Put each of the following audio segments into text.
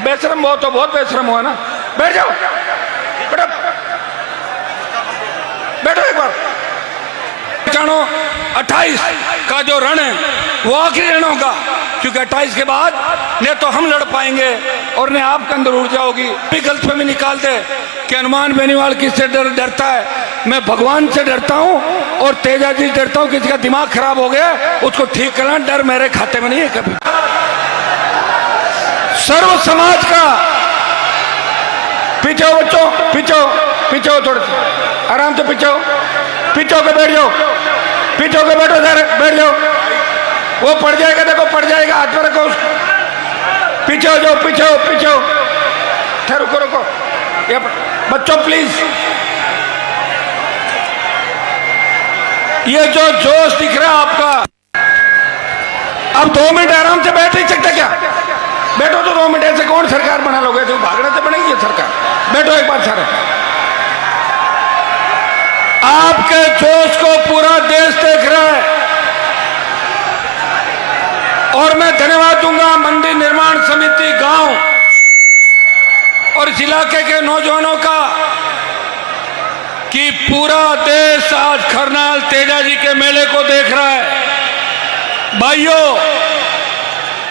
बेशरम बहुत तो बहुत बेशरम हुआ ना। बैठ जाओ, बैठो बैठो एक बार। 28 का जो रण है वो आखिरी रण होगा, क्योंकि 28 के बाद न तो हम लड़ पाएंगे और न आपके अंदर ऊर्जा होगी। भी गलतफहमी निकाल दे कि हनुमान बेनीवाल किससे डरता है। मैं भगवान से डरता हूँ और तेजा जी डरता हूँ। किसी का दिमाग खराब हो गया उसको ठीक करना, डर मेरे खाते में नहीं है कभी। सर्व समाज का पीछे हो बच्चों, पीछे हो थोड़े आराम से पीछे होकर बैठ जाओ, पीछे होकर बैठो सर, बैठ जाओ। वो पड़ जाएगा, देखो पड़ जाएगा, हाथ में रखो उसको। पीछे हो जाओ, पीछे हो। रुको ये बच्चों प्लीज, ये जो जोश दिख रहा है आपका, अब 2 मिनट आराम से बैठ नहीं सकते क्या? बैठो तो 2 मिनट। ऐसे कौन सरकार बना लोगे? तो भागने से बनेगी सरकार। बैठो एक बार सारे। आपके जोश को पूरा देश देख रहा है और मैं धन्यवाद दूंगा मंदिर निर्माण समिति गांव और इस इलाके के नौजवानों का कि पूरा देश आज खरनाल तेजा जी के मेले को देख रहा है। भाइयों,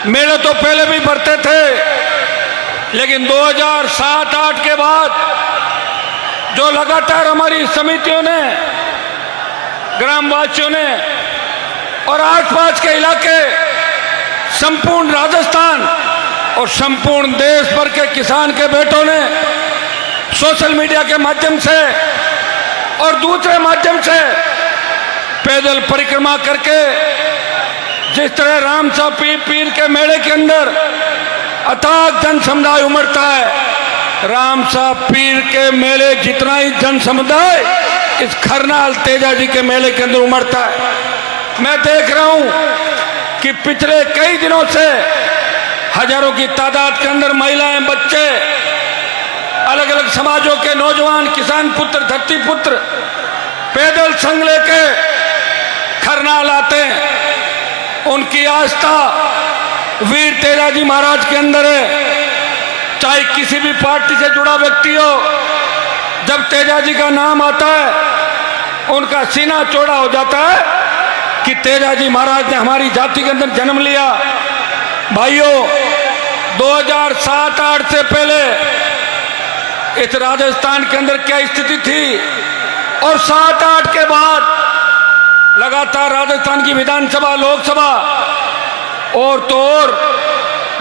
मेले तो पहले भी बढ़ते थे, लेकिन 2007-8 के बाद जो लगातार हमारी समितियों ने, ग्रामवासियों ने और आसपास के इलाके, संपूर्ण राजस्थान और संपूर्ण देश भर के किसान के बेटों ने सोशल मीडिया के माध्यम से और दूसरे माध्यम से पैदल परिक्रमा करके जिस तरह रामसा पीर के मेले के अंदर अथाक जन समुदाय उमड़ता है, रामसा पीर के मेले जितना ही जन समुदाय इस खरनाल तेजा जी के मेले के अंदर उमड़ता है। मैं देख रहा हूं कि पिछले कई दिनों से हजारों की तादाद के अंदर महिलाएं, बच्चे, अलग अलग समाजों के नौजवान, किसान पुत्र, धरती पुत्र पैदल संग लेके खरनाल आते हैं। उनकी आस्था वीर तेजा जी महाराज के अंदर है। चाहे किसी भी पार्टी से जुड़ा व्यक्ति हो, जब तेजा जी का नाम आता है उनका सीना चौड़ा हो जाता है कि तेजा जी महाराज ने हमारी जाति के अंदर जन्म लिया। भाइयों, 2007-8 से पहले इस राजस्थान के अंदर क्या स्थिति थी और 7-8 के बाद लगातार राजस्थान की विधानसभा, लोकसभा और तो और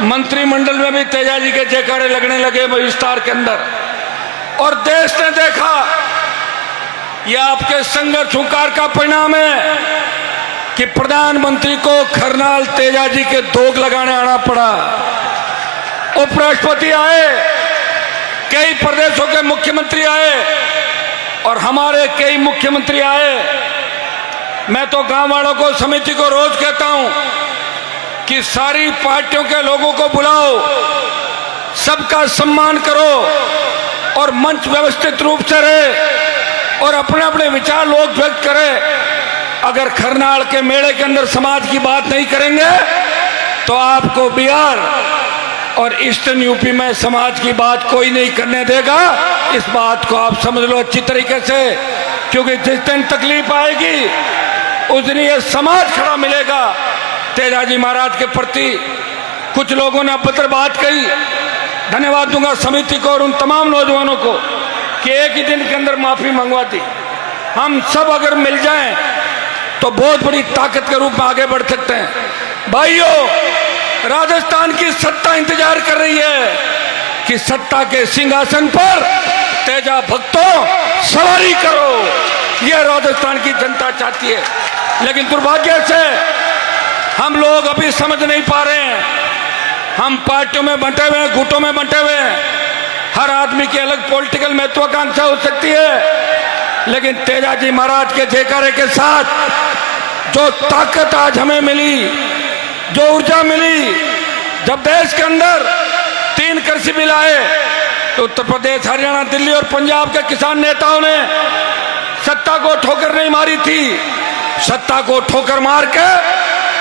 मंत्रिमंडल में भी तेजा जी के जयकारे लगने लगे विस्तार के अंदर। और देश ने देखा यह आपके संघर्ष हुंकार का परिणाम है कि प्रधानमंत्री को खरनाल तेजा जी के दोग लगाने आना पड़ा। उपराष्ट्रपति आए, कई प्रदेशों के मुख्यमंत्री आए और हमारे कई मुख्यमंत्री आए। मैं तो गांव वालों को, समिति को रोज कहता हूं कि सारी पार्टियों के लोगों को बुलाओ, सबका सम्मान करो और मंच व्यवस्थित रूप से रहे और अपने अपने विचार लोग व्यक्त करें। अगर खरनाल के मेले के अंदर समाज की बात नहीं करेंगे तो आपको बिहार और ईस्टर्न यूपी में समाज की बात कोई नहीं करने देगा। इस बात को आप समझ लो अच्छी तरीके से, क्योंकि जिस दिन तकलीफ आएगी उस दिन ये समाज खड़ा मिलेगा तेजा जी महाराज के प्रति। कुछ लोगों ने अभद्र बात कही, धन्यवाद दूंगा समिति को और उन तमाम नौजवानों को कि एक ही दिन के अंदर माफी मंगवा दी। हम सब अगर मिल जाएं तो बहुत बड़ी ताकत के रूप में आगे बढ़ सकते हैं। भाइयों, राजस्थान की सत्ता इंतजार कर रही है कि सत्ता के सिंहासन पर तेजा भक्तों सवारी करो। यह राजस्थान की जनता चाहती है, लेकिन दुर्भाग्य से हम लोग अभी समझ नहीं पा रहे हैं। हम पार्टियों में बंटे हुए हैं, गुटों में बंटे हुए हैं। हर आदमी की अलग पॉलिटिकल महत्वाकांक्षा हो सकती है, लेकिन तेजा जी महाराज के जयकारे के साथ जो ताकत आज हमें मिली, जो ऊर्जा मिली, जब देश के अंदर 3 कृषि बिल आए तो उत्तर प्रदेश, हरियाणा, दिल्ली और पंजाब के किसान नेताओं ने सत्ता को ठोकर नहीं मारी थी। सत्ता को ठोकर मार के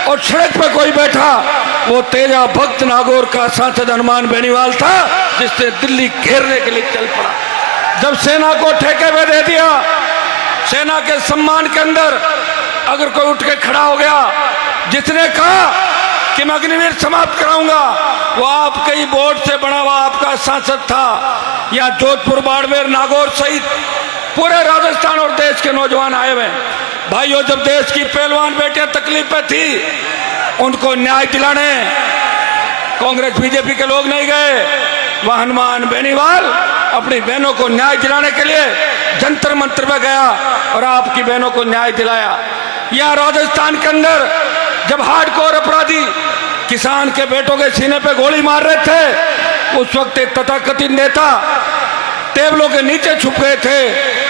और सड़क पे कोई बैठा, वो तेजा भक्त नागौर का सांसद हनुमान बेनीवाल था, जिसने दिल्ली घेरने के लिए चल पड़ा। जब सेना को ठेके पे दे दिया, सेना के सम्मान के अंदर अगर कोई उठ के खड़ा हो गया, जिसने कहा कि मैं अग्निवीर समाप्त कराऊंगा, वो आपके ही वोट से बना हुआ आपका सांसद था। यहाँ जोधपुर, बाड़मेर, नागौर सहित पूरे राजस्थान और देश के नौजवान आए हुए। भाइयों, जब देश की पहलवान बेटियां तकलीफ पे थी, उनको न्याय दिलाने कांग्रेस बीजेपी के लोग नहीं गए, वह हनुमान बेनीवाल अपनी बहनों को न्याय दिलाने के लिए जंतर मंतर में गया और आपकी बहनों को न्याय दिलाया। यहाँ राजस्थान के अंदर जब हार्डकोर अपराधी किसान के बेटों के सीने पे गोली मार रहे थे, उस वक्त एक तथाकथित नेता टेबलों के नीचे छुप गए थे।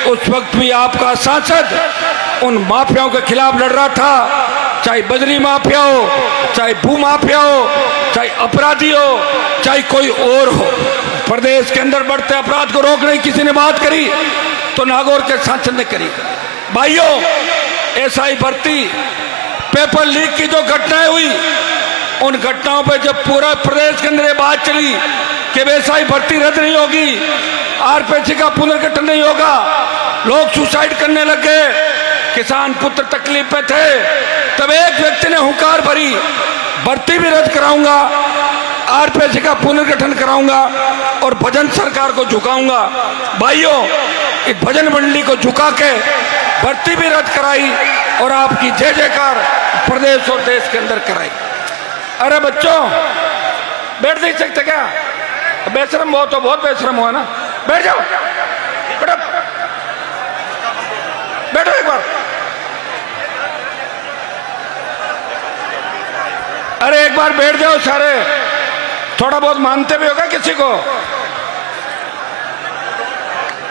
उस वक्त भी आपका सांसद उन माफियाओं के खिलाफ लड़ रहा था, चाहे बजरी माफिया हो, चाहे भू माफिया हो, चाहे अपराधी हो, चाहे कोई और हो। प्रदेश के अंदर बढ़ते अपराध को रोकने की किसी ने बात करी तो नागौर के सांसद ने करी। भाइयों, एसआई भर्ती, पेपर लीक की जो घटनाएं हुई, उन घटनाओं पे जब पूरा प्रदेश के अंदर ये बात चली कि एसआई भर्ती रद्द नहीं होगी, आरपीसी का पुनर्गठन नहीं होगा, लोग सुसाइड करने लग गए, किसान पुत्र तकलीफ में थे, तब एक व्यक्ति ने हुंकार भरी, भर्ती भी रद्द कराऊंगा, आरपीसी का पुनर्गठन कराऊंगा और भजन सरकार को झुकाऊंगा। भाइयों, इस भजन मंडली को झुका के भर्ती भी रद्द कराई और आपकी जय जयकार प्रदेश और देश के अंदर कराई। अरे बच्चों, बैठ नहीं सकते क्या? बेशरम हो तो बहुत बेशरम हुआ ना, बैठ जाओ, बैठो, बैठो एक बार। अरे एक बार बैठ जाओ सारे, थोड़ा बहुत मानते भी होगा किसी को।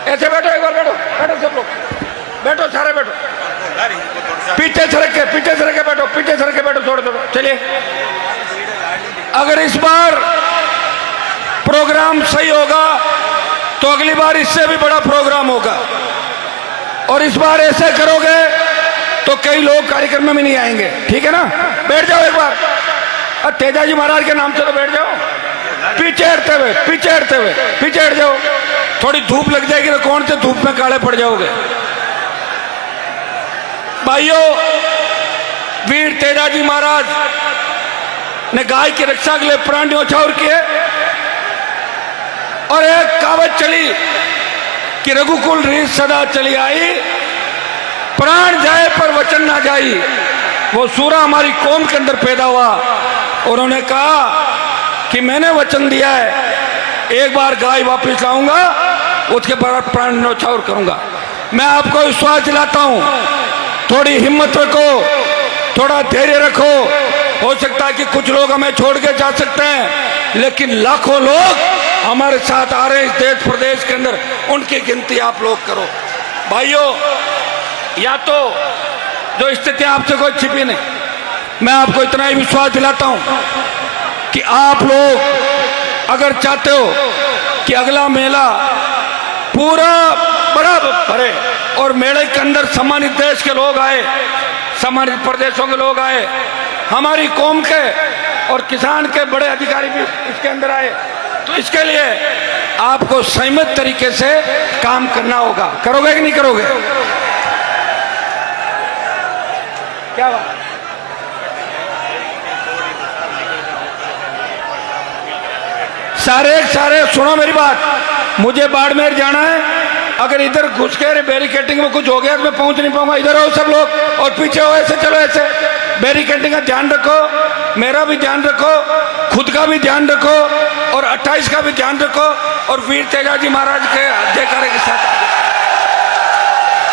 ऐसे बैठो, एक बार बैठो, बैठो सब लोग, बैठो सारे, बैठो, पीछे सरक के बैठो, पीछे सरक के बैठो, थोड़ा। चलिए, अगर इस बार प्रोग्राम सही होगा तो अगली बार इससे भी बड़ा प्रोग्राम होगा, और इस बार ऐसे करोगे तो कई लोग कार्यक्रम में भी नहीं आएंगे, ठीक है ना? बैठ जाओ एक बार। तेजाजी महाराज के नाम से तो बैठ जाओ, पीछे हट जाओ। थोड़ी धूप लग जाएगी तो कौन से धूप में काले पड़ जाओगे। भाइयों, वीर तेजाजी महाराज ने गाय की रक्षा के लिए प्राण न्यौछावर किए, और एक कहावत चली कि रघुकुल रीत सदा चली आई, प्राण जाए पर वचन ना जाई। वो सूरा हमारी कौम के अंदर पैदा हुआ। उन्होंने कहा कि मैंने वचन दिया है, एक बार गाय वापस लाऊंगा, उसके बाद प्राण न्यौछावर करूंगा। मैं आपको विश्वास दिलाता हूं, थोड़ी हिम्मत रखो, थोड़ा धैर्य रखो। हो सकता है कि कुछ लोग हमें छोड़ के जा सकते हैं, लेकिन लाखों लोग हमारे साथ आ रहे हैं इस देश प्रदेश के अंदर, उनकी गिनती आप लोग करो। भाइयों, या तो जो स्थिति आपसे कोई छिपी नहीं, मैं आपको इतना ही विश्वास दिलाता हूं कि आप लोग अगर चाहते हो कि अगला मेला पूरा बड़ा भरे और मेले के अंदर सम्मानित देश के लोग आए, सम्मानित प्रदेशों के लोग आए, हमारी कौम के और किसान के बड़े अधिकारी भी इसके अंदर आए, तो इसके लिए आपको संयमित तरीके से काम करना होगा। करोगे कि नहीं करोगे? क्या बात? सारे सुनो मेरी बात, मुझे बाड़मेर जाना है, अगर इधर घुस के बैरिकेटिंग में कुछ हो गया तो मैं पहुंच नहीं पाऊंगा। इधर आओ सब लोग और पीछे हो, ऐसे चलो, ऐसे बैरिकेटिंग का ध्यान रखो, मेरा भी ध्यान रखो, खुद का भी ध्यान रखो और 28 का भी ध्यान रखो, और वीर तेजाजी महाराज के जयकारे के साथ।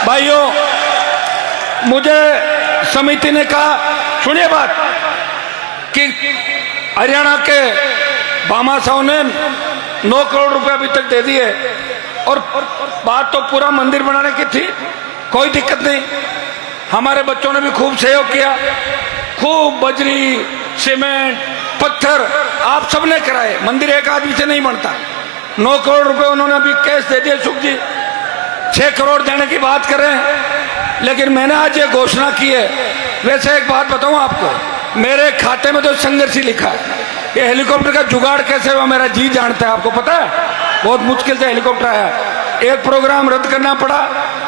भाइयों, मुझे समिति ने कहा, सुनिए बात, कि हरियाणा के भामाशाह ने 9 करोड़ रुपए अभी तक दे दिए, और बात तो पूरा मंदिर बनाने की थी, कोई दिक्कत नहीं। हमारे बच्चों ने भी खूब सहयोग किया, खूब बजरी, सीमेंट, पत्थर आप सबने कराए, मंदिर एक आदमी से नहीं बनता। 9 करोड़ रुपए उन्होंने अभी कैश दे दिए। सुख जी 6 करोड़ देने की बात कर रहे हैं, लेकिन मैंने आज ये घोषणा की है। वैसे एक बात बताऊं आपको, मेरे खाते में तो संघर्ष ही लिखा है। ये हेलीकॉप्टर का जुगाड़ कैसे हुआ मेरा जी जानता है, आपको पता है। बहुत मुश्किल से हेलीकॉप्टर आया, एक प्रोग्राम रद्द करना पड़ा,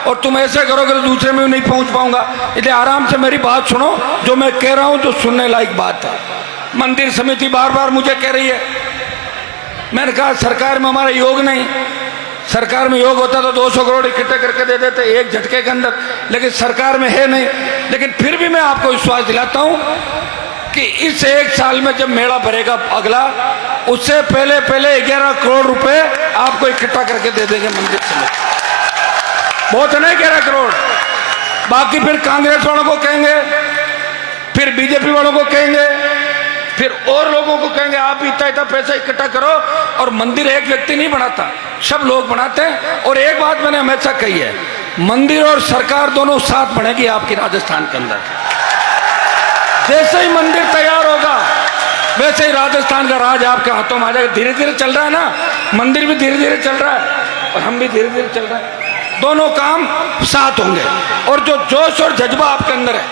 और तुम ऐसे करोगे तो दूसरे में भी नहीं पहुंच पाऊंगा। इसलिए आराम से मेरी बात सुनो, जो मैं कह रहा हूं जो सुनने लायक बात है। मंदिर समिति बार बार मुझे कह रही है, मैंने कहा सरकार में हमारा योग नहीं, सरकार में योग होता तो 200 करोड़ इकट्ठे करके दे देते एक झटके के अंदर, लेकिन सरकार में है नहीं। लेकिन फिर भी मैं आपको विश्वास दिलाता हूं कि इस एक साल में जब मेला भरेगा अगला, उससे पहले 11 करोड़ रुपए आपको इकट्ठा करके दे देंगे मंदिर समिति। बहुत नहीं 11 करोड़, बाकी फिर कांग्रेस वालों को कहेंगे, फिर बीजेपी वालों को कहेंगे, फिर और लोगों को कहेंगे आप भी इतना पैसा इकट्ठा करो। और मंदिर एक व्यक्ति नहीं बनाता, सब लोग बनाते हैं। और एक बात मैंने हमेशा कही है, मंदिर और सरकार दोनों साथ बनेगी आपकी राजस्थान के अंदर। जैसे ही मंदिर तैयार होगा वैसे ही राजस्थान का राज आपके हाथों में आ जाएगा। धीरे धीरे चल रहा है ना, मंदिर भी धीरे धीरे चल रहा है और हम भी धीरे धीरे चल रहे हैं, दोनों काम साथ होंगे। और जो जोश और जज्बा आपके अंदर है,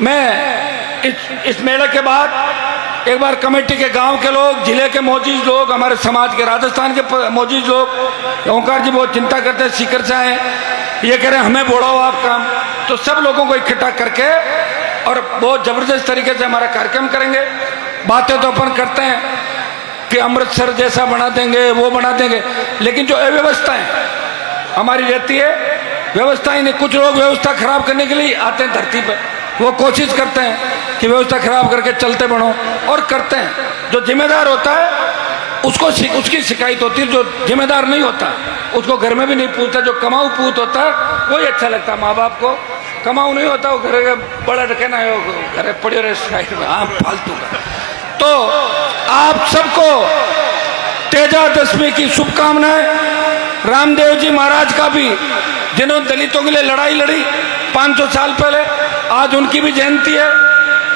मैं इस मेले के बाद एक बार कमेटी के गांव के लोग, जिले के मौजूद लोग, हमारे समाज के राजस्थान के मौजूद लोग, ओंकार जी बहुत चिंता करते हैं, सीकर से आए, ये कह रहे हैं हमें बोलाओ आप काम, तो सब लोगों को इकट्ठा करके और बहुत जबरदस्त तरीके से हमारा कार्यक्रम करेंगे। बातें तो अपन करते हैं कि अमृतसर जैसा बना देंगे, वो बना देंगे, लेकिन जो अव्यवस्थाएं हमारी रहती है, व्यवस्था ही नहीं। कुछ लोग व्यवस्था खराब करने के लिए आते हैं धरती पर, वो कोशिश करते हैं कि व्यवस्था खराब करके चलते बढ़ो, और करते हैं। जो जिम्मेदार होता है उसको उसकी शिकायत होती है, जो जिम्मेदार नहीं होता उसको घर में भी नहीं पूछता। जो कमाऊ पूत होता है वही अच्छा लगता है माँ बाप को, कमाऊ नहीं होता वो घर का बड़ा कहना है घर पड़े रहे साइड में, हाँ फालतू का। तो आप सबको तेजादशमी की शुभकामनाएं। रामदेव जी महाराज का भी, जिन्होंने दलितों के लिए लड़ाई लड़ी 500 साल पहले, आज उनकी भी जयंती है।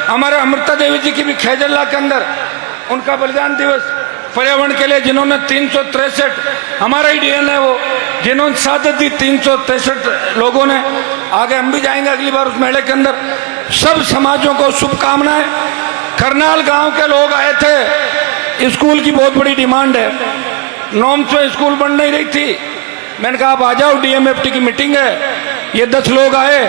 हमारे अमृता देवी जी की भी खैजल्ला के अंदर उनका बलिदान दिवस, पर्यावरण के लिए जिन्होंने 363, हमारा ही डीएन है वो, जिन्होंने शहादत दी 363 लोगों ने। आगे हम भी जाएंगे अगली बार उस मेले के अंदर। सब समाजों को शुभकामनाएं। करनाल गांव के लोग आए थे, स्कूल की बहुत बड़ी डिमांड है, नॉर्म्स में स्कूल बन नहीं रही थी। मैंने कहा आप आ जाओ, डीएमएफटी की मीटिंग है। ये 10 लोग आए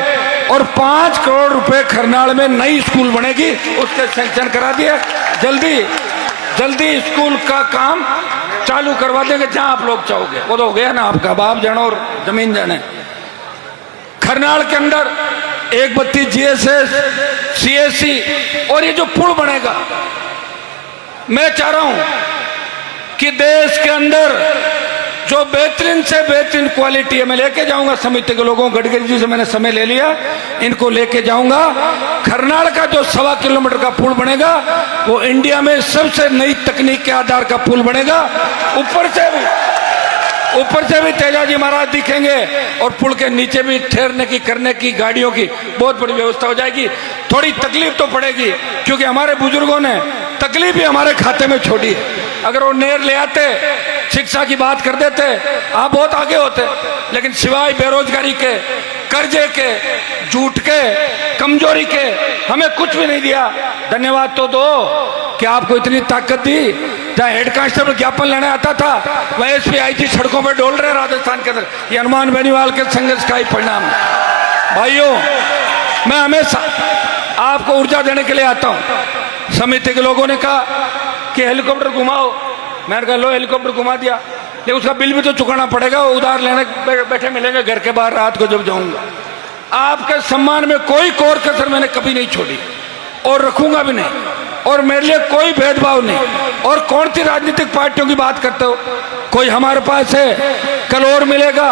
और 5 करोड़ रुपए करनाल में नई स्कूल बनेगी, उसके सैंक्शन करा दिया। जल्दी स्कूल का काम चालू करवा देंगे जहां आप लोग चाहोगे। वो तो हो गया ना आपका, बाप जानो और जमीन जाने। करनाल के अंदर 132 जीएसएस, सीएससी, और ये जो पुल बनेगा, मैं चाह रहा हूं कि देश के अंदर जो बेहतरीन से बेहतरीन क्वालिटी है, मैं लेके जाऊंगा समिति के लोगों, गडकरी जी से मैंने समय ले लिया, इनको लेके जाऊंगा। करनाल का जो 1.25 किलोमीटर का पुल बनेगा वो इंडिया में सबसे नई तकनीक के आधार का पुल बनेगा। ऊपर से भी तेजाजी महाराज दिखेंगे और पुल के नीचे भी ठहरने की, करने की, गाड़ियों की बहुत बड़ी व्यवस्था हो जाएगी। थोड़ी तकलीफ तो पड़ेगी क्योंकि हमारे बुजुर्गों ने तकलीफ भी हमारे खाते में छोड़ी है। अगर वो नेर ले आते, शिक्षा की बात कर देते, आप बहुत आगे होते, लेकिन सिवाय बेरोजगारी के, कर्जे के, झूठ के, कमजोरी के हमें कुछ भी नहीं दिया। धन्यवाद तो दो कि आपको इतनी ताकत दी। जहाँ हेड कांस्टेबल ज्ञापन लेने आता था, वह एसपी आईजी सड़कों पर डोल रहे राजस्थान के अंदर। ये हनुमान बेनीवाल के संघर्ष का ही परिणाम है। भाइयों, मैं हमेशा आपको ऊर्जा देने के लिए आता हूँ। समिति के लोगों ने कहा कि हेलीकॉप्टर घुमाओ, मैंने कहा लो हेलीकॉप्टर घुमा दिया, लेकिन उसका बिल भी तो चुकाना पड़ेगा। उधार लेने बैठे मिलेंगे घर के बाहर रात को जब जाऊंगा। आपके सम्मान में कोई कोर कसर मैंने कभी नहीं छोड़ी और रखूंगा भी नहीं, और मेरे लिए कोई भेदभाव नहीं। और कौन सी राजनीतिक पार्टियों की बात करते हो, कोई हमारे पास है, कल और मिलेगा,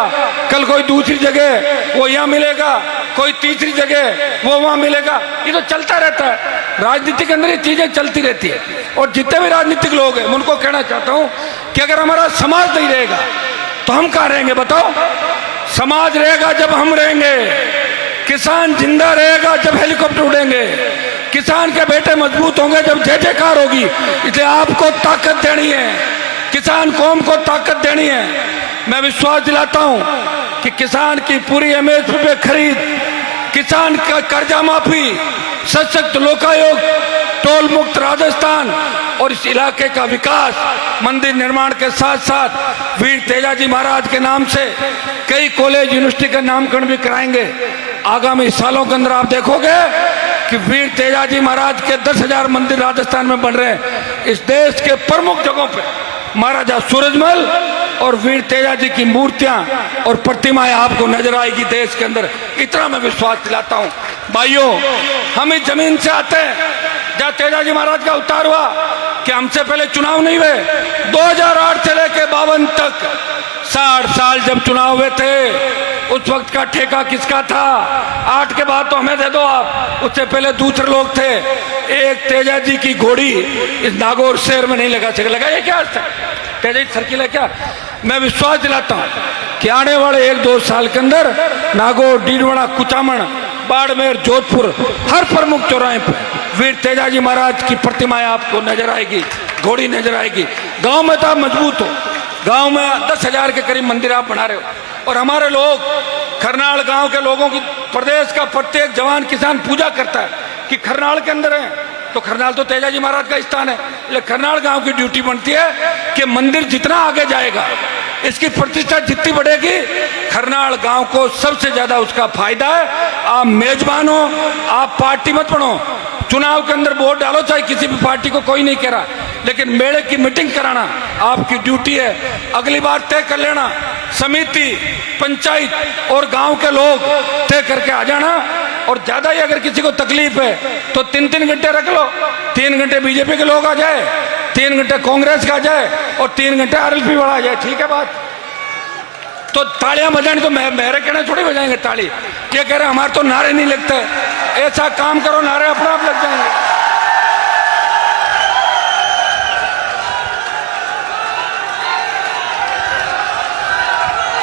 कल कोई दूसरी जगह वो यहाँ मिलेगा, कोई तीसरी जगह वो वहां मिलेगा। ये तो चलता रहता है, राजनीति के अंदर ये चीजें चलती रहती है। और जितने भी राजनीतिक लोग हैं, उनको कहना चाहता हूं कि अगर हमारा समाज नहीं रहेगा तो हम कहाँ रहेंगे बताओ? समाज रहेगा जब हम रहेंगे, किसान जिंदा रहेगा जब हेलीकॉप्टर उड़ेंगे, किसान के बेटे मजबूत होंगे जब जय जयकार होगी। इसलिए आपको ताकत देनी है, किसान कौम को ताकत देनी है। मैं विश्वास दिलाता हूं कि किसान की पूरी एमएसपी पे खरीद, किसान का कर्जा माफी, सशक्त लोकायोग, टोल मुक्त राजस्थान और इस इलाके का विकास, मंदिर निर्माण के साथ साथ वीर तेजाजी महाराज के नाम से कई कॉलेज यूनिवर्सिटी का नामकरण भी कराएंगे। आगामी सालों के अंदर आप देखोगे कि वीर तेजाजी महाराज के 10,000 मंदिर राजस्थान में बन रहे हैं। इस देश के प्रमुख जगहों पे महाराजा सूरजमल और वीर तेजाजी की मूर्तियां और प्रतिमाएं आपको नजर आएगी देश के अंदर। इतना मैं विश्वास दिलाता हूं। भाइयों, हम इस जमीन से आते हैं जहां तेजाजी महाराज का अवतार हुआ कि हमसे पहले चुनाव नहीं हुए। 2008 से लेकर 52 तक 60 साल जब चुनाव हुए थे, उस वक्त का ठेका किसका था? 8 के बाद तो हमें दे दो आप, उससे पहले दूसरे लोग थे। एक तेजाजी की घोड़ी इस नागौर शहर में नहीं लगा सके। लगाइए क्या आज तक तेजाजी सर्किल है क्या? मैं विश्वास दिलाता हूं कि आने वाले 1-2 साल के अंदर नागौर, डीडवाड़ा, कुचामन, बाड़मेर, जोधपुर, हर प्रमुख चौराहे पर वीर तेजाजी महाराज की प्रतिमाएं आपको नजर आएगी, घोड़ी नजर आएगी। गांव में तो आप मजबूत हो, गांव में 10,000 के करीब मंदिर आप बना रहे हो। और हमारे लोग, खरनाल गांव के लोगों की, प्रदेश का प्रत्येक जवान किसान पूजा करता है कि खरनाल के अंदर है तो खरनाल तो तेजाजी महाराज का स्थान है। लेकिन खरनाल गांव की ड्यूटी बनती है कि मंदिर जितना आगे जाएगा, इसकी प्रतिष्ठा जितनी बढ़ेगी, खरनाल गांव को सबसे ज्यादा उसका फायदा है। आप मेजबान हो, आप पार्टी मत बनो, चुनाव के अंदर वोट डालो, चाहे किसी भी पार्टी को, कोई नहीं कह रहा, लेकिन मेले की मीटिंग कराना आपकी ड्यूटी है। अगली बार तय कर लेना, समिति, पंचायत और गांव के लोग तय करके आ जाना। और ज्यादा ही अगर किसी को तकलीफ है तो 3-3 घंटे रख लो। 3 घंटे बीजेपी के लोग आ जाए, 3 घंटे कांग्रेस का आ जाए और 3 घंटे आरएलपी वाला आ जाए। ठीक है बात? तो तालियां बजानी तो मेरे कहने थोड़ी बजाएंगे ताली। क्या कह रहे हैं, हमारे तो नारे नहीं लगते। ऐसा काम करो, नारे अपने आप लग जाएंगे।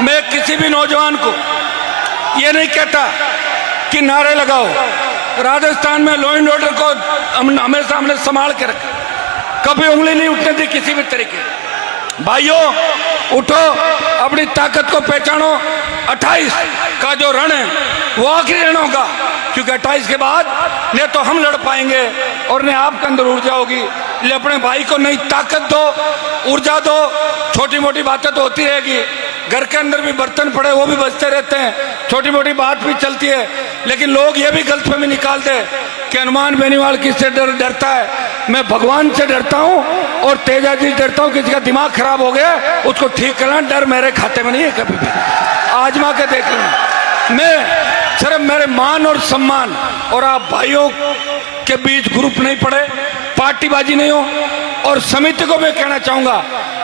मैं किसी भी नौजवान को ये नहीं कहता कि नारे लगाओ। राजस्थान में लॉ एंड ऑर्डर को हमेशा हमने संभाल के रखा, कभी उंगली नहीं उठने दी किसी भी तरीके। भाइयों, उठो, अपनी ताकत को पहचानो। 28 का जो रण है वो आखिरी रण होगा, क्योंकि 28 के बाद न तो हम लड़ पाएंगे और न आपके अंदर ऊर्जा होगी। इसलिए अपने भाई को नई ताकत दो, ऊर्जा दो। छोटी मोटी बातें तो होती रहेगी, घर के अंदर भी बर्तन पड़े वो भी बजते रहते हैं, छोटी मोटी बात भी चलती है, लेकिन लोग ये भी गलतफहमी निकालते हैं कि हनुमान बेनीवाल किससे डरता है। मैं भगवान से डरता हूं और तेजाजी से डरता हूं। किसी का दिमाग खराब हो गया उसको ठीक करना, डर मेरे खाते में नहीं है कभी भी। आजमा के देख लेना। मैं सिर्फ मेरे मान और सम्मान और आप भाइयों के बीच ग्रुप नहीं पड़े, पार्टीबाजी नहीं हो। और समिति को मैं कहना चाहूंगा,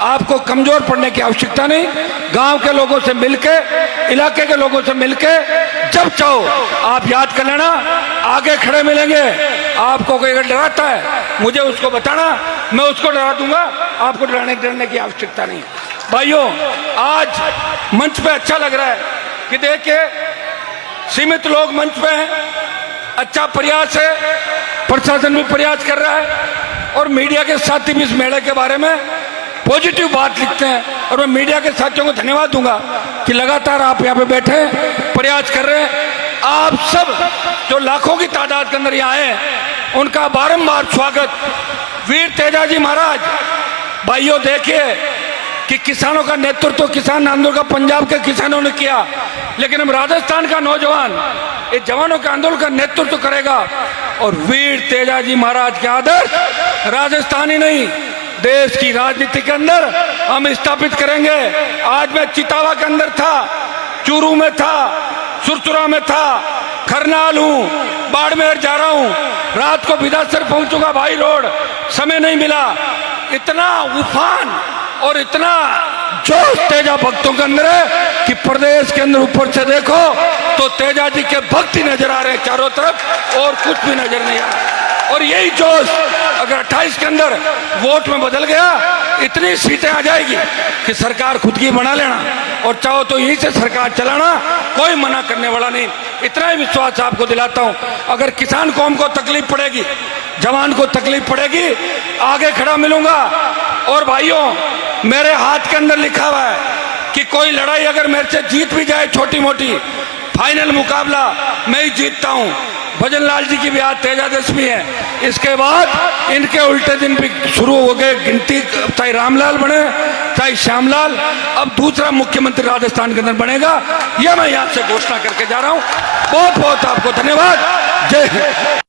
आपको कमजोर पड़ने की आवश्यकता नहीं। गांव के लोगों से मिलके, इलाके के लोगों से मिलके जब चाहो आप याद कर लेना, आगे खड़े मिलेंगे। आपको कोई अगर डराता है मुझे उसको बताना, मैं उसको डरा दूंगा। आपको डरने की आवश्यकता नहीं। भाइयों, आज मंच पे अच्छा लग रहा है कि देखिए सीमित लोग मंच पे हैं, अच्छा प्रयास है, प्रशासन भी प्रयास कर रहा है और मीडिया के साथी भी इस मेले के बारे में पॉजिटिव बात लिखते हैं। और मैं मीडिया के साथियों को धन्यवाद दूंगा कि लगातार आप यहाँ पे बैठे प्रयास कर रहे हैं। आप सब जो लाखों की तादाद के अंदर यहाँ आए, उनका बारंबार स्वागत। वीर तेजाजी महाराज, भाइयों देखिए कि किसानों का नेतृत्व, किसान आंदोलन का पंजाब के किसानों ने किया, लेकिन हम राजस्थान का नौजवान इस जवानों के आंदोलन का नेतृत्व करेगा। और वीर तेजाजी महाराज के आदर्श राजस्थान ही नहीं, देश की राजनीति के अंदर हम स्थापित करेंगे। आज मैं चितावा के अंदर था, चूरू में था, सुरसुरा में था, खरनाल हूं, बाड़मेर जा रहा हूं, रात को बिदासर पहुंचूंगा भाई रोड, समय नहीं मिला। इतना उफान और इतना जोश तेजा भक्तों के अंदर है कि प्रदेश के अंदर ऊपर से देखो तो तेजा जी के भक्त ही नजर आ रहे हैं चारों तरफ, और कुछ भी नजर नहीं आ रहा। और यही जोश अगर 28 के अंदर वोट में बदल गया, इतनी सीटें आ जाएगी कि सरकार खुद की बना लेना, और चाहो तो यहीं से सरकार चलाना, कोई मना करने वाला नहीं। इतना ही विश्वास आपको दिलाता हूं। अगर किसान कौम को तकलीफ पड़ेगी, जवान को तकलीफ पड़ेगी, आगे खड़ा मिलूंगा। और भाइयों, मेरे हाथ के अंदर लिखा हुआ है कि कोई लड़ाई अगर मेरे से जीत भी जाए छोटी मोटी, फाइनल मुकाबला मैं ही जीतता हूं। भजनलाल जी की भी आज तेजादशमी है। इसके बाद इनके उल्टे दिन भी शुरू हो गए गिनती, चाहे रामलाल बने चाहे श्यामलाल, अब दूसरा मुख्यमंत्री राजस्थान के अंदर बनेगा। यह मैं यहाँ से घोषणा करके जा रहा हूँ। बहुत बहुत आपको धन्यवाद। जय हिंद।